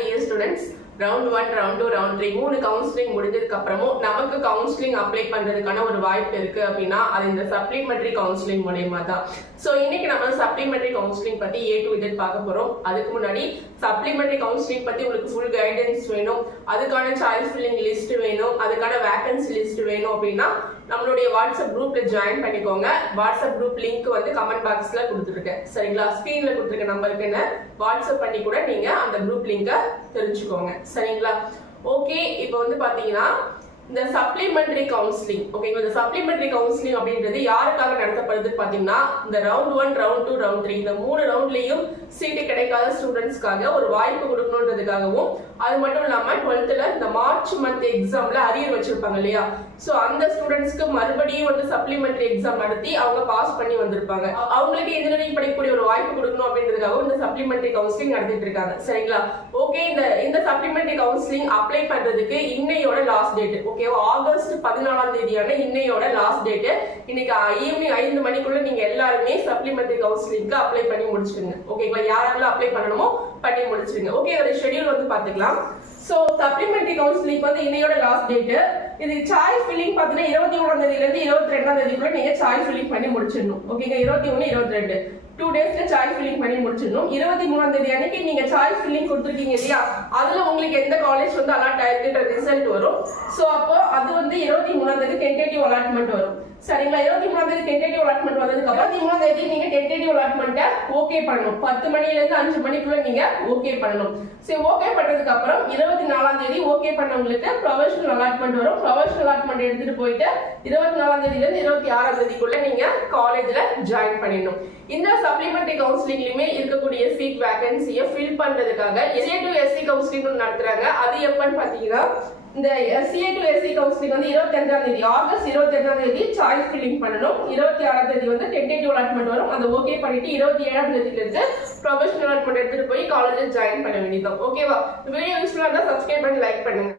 dear students, round 1, round 2, round 3 மூணு counselling முடிஞ்சதுக்கு அப்புறமும் நமக்கு கவுன்சிலிங் அப்ளை பண்றதுக்கான ஒரு வாய்ப்பு இருக்கு அப்படின்னா அது இந்த சப்ளிமெண்டரி கவுன்சிலிங் மூலமா தான். சோ இன்னைக்கு நம்ம சப்ளிமெண்டரி கவுன்சிலிங் பத்தி A to Z பார்க்க போறோம். அதுக்கு முன்னாடி சப்ளிமெண்டரி கவுன்சிலிங் பத்தி உங்களுக்கு ஃபுல் கைடன்ஸ் வேணும், அதுக்கான சாய்ஸ் ஃபில்லிங் லிஸ்ட் வேணும், அதுக்கான வேகன்சி லிஸ்ட் வேணும் அப்படின்னா நம்மளுடைய வாட்ஸ்அப் குரூப்ல ஜாயின் பண்ணிக்கோங்க. வாட்ஸ்அப் குரூப் லிங்க் வந்து கமெண்ட் பாக்ஸ்ல கொடுத்துருக்கேன், சரிங்களா? ஸ்கிரீன்ல கொடுத்துருக்க நம்பருக்கு என்ன வாட்ஸ்அப் பண்ணி கூட நீங்க அந்த குரூப் லிங்கை தெரிஞ்சுக்கோங்க, சரிங்களா? ஓகே, இப்போ வந்து பாத்தீங்கன்னா இந்த சப்ளிமெண்டரி கவுன்சிலிங், ஓகேங்களா? இந்த சப்ளிமெண்டரி கவுன்சிலிங் அப்படின்றது யாருக்காக நடத்தப்படுது பாத்தீங்கன்னா இந்த ரவுண்ட் 1, ரவுண்ட் 2, ரவுண்ட் 3 இந்த மூணு ரவுண்ட்லயும் சீட்டு கிடைக்காத ஸ்டூடெண்ட்ஸ்க்காக ஒரு வாய்ப்பு கொடுக்கணுன்றதுக்காகவும், அது மட்டும் இல்லாம 12th இந்த மார்ச் மந்த் எக்ஸாம்ல அரியர் வச்சிருப்பாங்க இல்லையா, சோ அந்த ஸ்டூடெண்ட்ஸ்க்கு மறுபடியும் வந்து சப்ளிமெண்டரி எக்ஸாம் நடத்தி அவங்க பாஸ் பண்ணி வந்திருப்பாங்க, அவங்களுக்கு இன்ஜினியரிங் படிக்கக்கூடிய ஒரு வாய்ப்பு கொடுக்கணும் அப்படின்றதுக்காக இந்த சப்ளிமெண்டரி கவுன்சிலிங் நடத்திட்டு இருக்காங்க, சரிங்களா? ஓகே, இந்த சப்ளிமெண்டரி கவுன்சிலிங் அப்ளை பண்றதுக்கு இன்னையோட லாஸ்ட் டேட், ஓகேவா? ஆகஸ்ட் 14ஆம் தேதியான இன்னையோட லாஸ்ட் டேட். இன்னைக்கு ஈவினிங் 5 மணிக்குள்ள நீங்க எல்லாருமே சப்ளிமெண்டரி கவுன்சிலிங்க்கு அப்ளை பண்ணி முடிச்சிடுங்க, ஓகேங்களா? யாரெல்லாம் அப்ளை பண்ணணுமோ பண்ணி முடிச்சிடுங்க. ஓகே, இதோட ஷெட்யூல் வந்து பாத்துக்கலாம். சோ சப்ளிமெண்டரி கவுன்சிலிங் வந்து இன்னையோட லாஸ்ட் டேட். இது சாய்ஸ் ஃபில்லிங் பாத்தீங்கன்னா 21ஆம் தேதியில இருந்து 22ஆம் தேதிக்குள்ள நீங்க சாய்ஸ் ஃபில்லிங் பண்ணி முடிச்சிடணும், ஓகேங்க? 21, 22 2 டேஸ்ல சாய்ஸ் ஃபில்லிங் பண்ணி முடிச்சிடணும். 23ஆம் தேதி அன்னைக்கு நீங்க சாய்ஸ் ஃபில்லிங் கொடுத்துருக்கீங்க இல்லையா, அதுல உங்களுக்கு எந்த காலேஜ் வந்து அலாட் ஆயிருக்குன்ற ரிசல்ட் வரும். சோ அப்போ அது வந்து 23ஆம் தேதி டென்டேட்டிவ் அலாட்மெண்ட் வரும், சரிங்களா? 23ஆம் தேதி டென்டேட்டிவ் அலாட்மெண்ட் வந்ததுக்கு அப்புறம் 23ஆம் தேதி நீங்க டென்டேட்டிவ் அலாட்மெண்ட்டை ஓகே பண்ணணும். 10 மணில இருந்து 5 மணிக்குள்ள நீங்க ஓகே பண்ணணும். சரி, ஓகே பண்ணதுக்கு அப்புறம் 24ஆம் தேதி ஓகே பண்ணவங்களுக்கு ப்ரொவிஷனல் அலாட்மெண்ட் வரும். ப்ரொவிஷனல் அலாட்மெண்ட் எடுத்துட்டு போயிட்டு 24ஆம் தேதியில இருந்து 26ஆம் தேதிக்குள்ள நீங்க காலேஜ்ல ஜாயின் பண்ணிடணும். இந்த சப்ளிமெண்டரி கவுன்சிலிங்லயுமே இருக்கக்கூடிய சீட் வேகன்சியை ஃபில் பண்றதுக்காக SA to SC கவுன்சிலிங் நடத்துறாங்க. அது எப்பன்னு பாத்தீங்கன்னா இந்த CA to SC கவுன்சிலிங் வந்து 25ஆம் தேதி, ஆகஸ்ட் 25ஆம் தேதி சாய்ஸ் ஃபில்லிங் பண்ணணும். 26ஆம் தேதி வந்து டென்டேட்டிவ் அலாட்மெண்ட் வரும், அதை ஓகே பண்ணிட்டு 27ஆம் தேதியில இருந்து ப்ரொவிஷனல் அலாட்மெண்ட் எடுத்துட்டு போய் காலேஜ்ல ஜாயின் பண்ண வேண்டியது. ஓகேவா? வீடியோ யூஸ்ஃபுல்லா இருந்தா சப்ஸ்கிரைப் பண்ணி லைக் பண்ணுங்க.